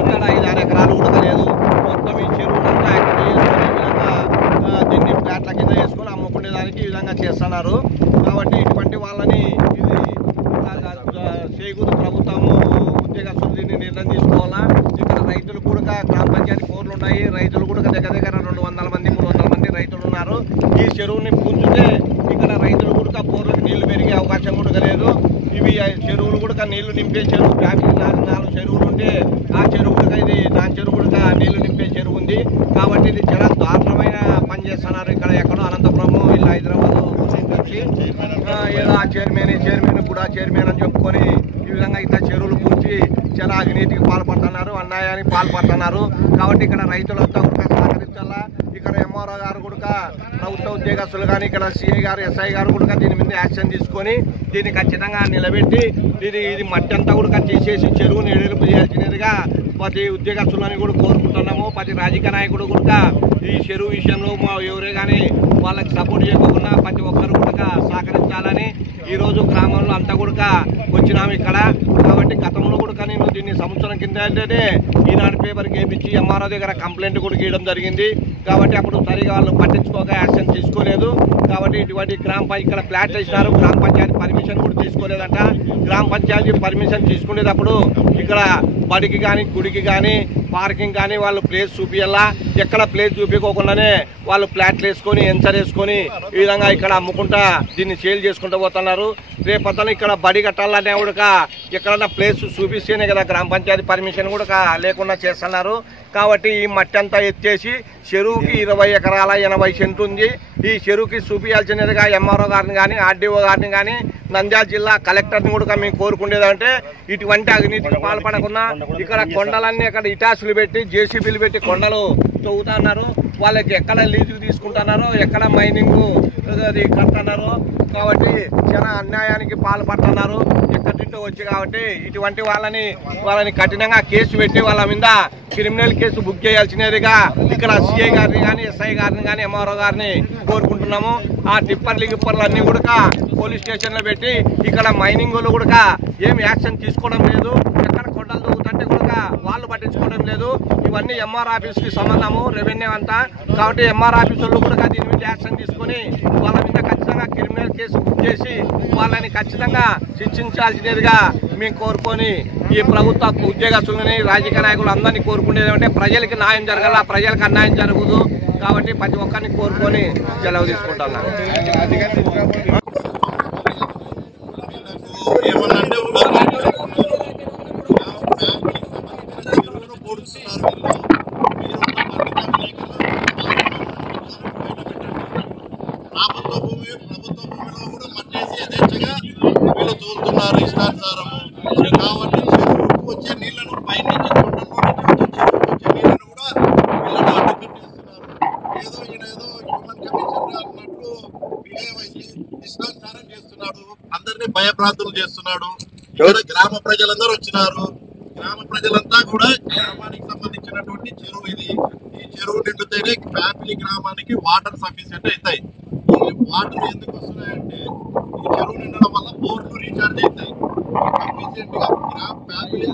ఇక్కడ 5-6 ఎకరాలు కూడా లేదు. మొత్తం ఈ చెరువులంతా యాక్టివ్ చేసుకుని ఈ విధంగా దీన్ని ఫ్లాట్ల కింద చేసుకొని అమ్ముకునేదానికి ఈ విధంగా చేస్తున్నారు. కాబట్టి ఇటువంటి వాళ్ళని ఇది చేయకూడదు. ప్రభుత్వము ఉద్యోగస్తులు దీన్ని నిర్ణయం తీసుకోవాలా. ఇక్కడ రైతులు కూడా గ్రామ పంచాయతీ బోర్లు ఉన్నాయి. రైతులు కూడా దగ్గర 200 మంది 300 మంది రైతులు ఉన్నారు. ఈ చెరువుని పూంచితే ఇక్కడ రైతులు కూడా బోర్లకు నీళ్లు పెరిగే అవకాశం కూడా లేదు. ఇవి చెరువులు కూడా నీళ్లు నింపే చెరువు. 4 చెరువులు ఉంటే ఆ చెరువు కూడా ఇది దాని చెరువు కూడా నీళ్లు నింపే చెరువు ఉంది. కాబట్టి ఇది చాలా దారుణమైన పని చేస్తున్నారు. ఇక్కడ ఎక్కడో అనంతపురము ఇలా హైదరాబాద్ ఏదో ఆ చైర్మన్ కూడా చైర్మన్ అని చెప్పుకొని ఈ విధంగా ఇట్లా చెరువులు పూర్చి చాలా అవినీతికి పాల్పడుతున్నారు, అన్యాయానికి పాల్పడుతున్నారు. కాబట్టి ఇక్కడ రైతులంతా కూడా సహకరించాలా. ఇక్కడ ఎంఆర్ఓ గారు కూడా ప్రభుత్వ ఉద్యోగస్తులు కానీ ఇక్కడ సిఐ గారు ఎస్ఐ గారు కూడా దీని మీద యాక్షన్ తీసుకొని దీన్ని ఖచ్చితంగా నిలబెట్టి ఇది మట్టి అంతా కూడా తీసేసి చెరువుని ఎడలుపు చేయాల్సినదిగా ప్రతి ఉద్యోగస్తులని కూడా కోరుకుంటున్నాము. ప్రతి రాజకీయ నాయకుడు కూడా ఈ చెరువు విషయంలో ఎవరే కానీ వాళ్ళకి సపోర్ట్ చేయకుండా ప్రతి ఒక్కరు కూడా సహకరించాలని ఈరోజు గ్రామంలో అంతా కూడా వచ్చినాము ఇక్కడ. కాబట్టి గతంలో కూడా నేను దీన్ని సంవత్సరం కింద అంటేనే ఈనాడు పేపర్కి వేయించి ఎంఆర్ఓ దగ్గర కంప్లైంట్ కూడా గీయడం జరిగింది. కాబట్టి అప్పుడు సరిగా వాళ్ళు పట్టించుకోక యాక్షన్ తీసుకోలేదు. కాబట్టి ఇటువంటి ఇక్కడ ఫ్లాట్ వేసినారు. గ్రామ పంచాయతీ పర్మిషన్ కూడా తీసుకోలేదంట. గ్రామ పంచాయతీ పర్మిషన్ తీసుకునేటప్పుడు ఇక్కడ బడికి కానీ గుడికి కానీ పార్కింగ్ కానీ వాళ్ళు ప్లేస్ చూపియాలా. ఎక్కడ ప్లేస్ చూపించుకోకుండానే వాళ్ళు ఫ్లాట్లు వేసుకొని ఎన్సర్ వేసుకొని ఈ విధంగా ఇక్కడ అమ్ముకుంటా దీన్ని సేల్ చేసుకుంటూ పోతున్నారు. రేపొద్దున ఇక్కడ బడి కట్టాలనే కూడా ఎక్కడన్నా ప్లేస్ చూపిస్తేనే కదా గ్రామ పంచాయతీ పర్మిషన్ కూడా లేకుండా చేస్తున్నారు. కాబట్టి ఈ మట్టి అంతా ఎత్తేసి చెరువుకి 20 ఎకరాల 80 సెంట్లు ఉంది. ఈ చెరువుకి చూపించాల్సినదిగా ఎంఆర్ఓ గారిని కానీ ఆర్డీఓ గారిని కానీ నంద్యాల జిల్లా కలెక్టర్ని కూడా మేము కోరుకునేదంటే ఇటువంటి అవినీతికి పాల్పడకుండా ఇక్కడ కొండలన్నీ అక్కడ ఇటాసులు పెట్టి జేసీబీలు పెట్టి కొండలు తవ్వుతున్నారు. వాళ్ళకి ఎక్కడ లీజుకు తీసుకుంటున్నారో ఎక్కడ మైనింగ్ అది కడుతున్నారు. కాబట్టి చాలా అన్యాయానికి పాల్పడుతున్నారు ఎక్కడింటో వచ్చి. కాబట్టి ఇటువంటి వాళ్ళని కఠినంగా కేసు పెట్టి వాళ్ళ మీద క్రిమినల్ కేసు బుక్ చేయాల్సినదిగా ఇక్కడ సిఐ గారిని కానీ ఎస్ఐ గారిని కానీ ఎంఆర్ఓ గారిని కోరుకుంటున్నాము. ఆ గిప్పర్లు అన్ని కూడా పోలీస్ స్టేషన్లో పెట్టి ఇక్కడ మైనింగ్ వాళ్ళు కూడా ఏం యాక్షన్ తీసుకోవడం లేదు. ఎక్కడ కొండలు దొరుకుతుంటే కూడా వాళ్ళు పట్టించుకోవడం లేదు. ఇవన్నీ ఎంఆర్ ఆఫీస్కి సంబంధము రెవెన్యూ అంతా. కాబట్టి ఎంఆర్ ఆఫీస్ వాళ్ళు కూడా దీని మీద యాక్షన్ తీసుకొని వాళ్ళ మీద ఖచ్చితంగా క్రిమినల్ కేసు బుక్ చేసి వాళ్ళని ఖచ్చితంగా శిక్షించాల్సినదిగా మేము కోరుకొని ఈ ప్రభుత్వ ఉద్యోగస్తులని రాజకీయ నాయకులు అందరినీ కోరుకునేది అంటే ప్రజలకి న్యాయం జరగాల, ప్రజలకు అన్యాయం జరగదు. కాబట్టి ప్రతి ఒక్కరిని కోరుకొని సెలవు తీసుకుంటున్నాను. ప్రభుత్వ భూమిలో కూడా మట్టేసి యథేచ్ఛగా వీళ్ళు తోలుతున్నారు ఇష్టానుసారము. కాబట్టి చెరువుకు వచ్చే నీళ్లను పైనుంచి వచ్చే నీళ్లను కూడా వీళ్ళని అడ్డుకట్టేస్తున్నారు. ఏదో హ్యూమన్ కమిషన్ అన్నట్లు బిహేవ్ అయితే ఇష్టానుసారం చేస్తున్నాడు. అందరినీ భయభ్రాంతులు చేస్తున్నాడు. గ్రామ ప్రజలందరూ వచ్చినారు. గ్రామ ప్రజలంతా కూడా గ్రామానికి సంబంధించినటువంటి చెరువు ఇది. ఈ చెరువు నిండితేనే ఫ్యామిలీ గ్రామానికి వాటర్ సఫిషియెంట్ అవుతాయి. ఈ వాటర్ ఎందుకు వస్తున్నాయంటే ఈ చెరువు నిండడం వల్ల బోర్లు రీఛార్జ్ అవుతాయి. సఫిషియెంట్ గా ఫ్యామిలీ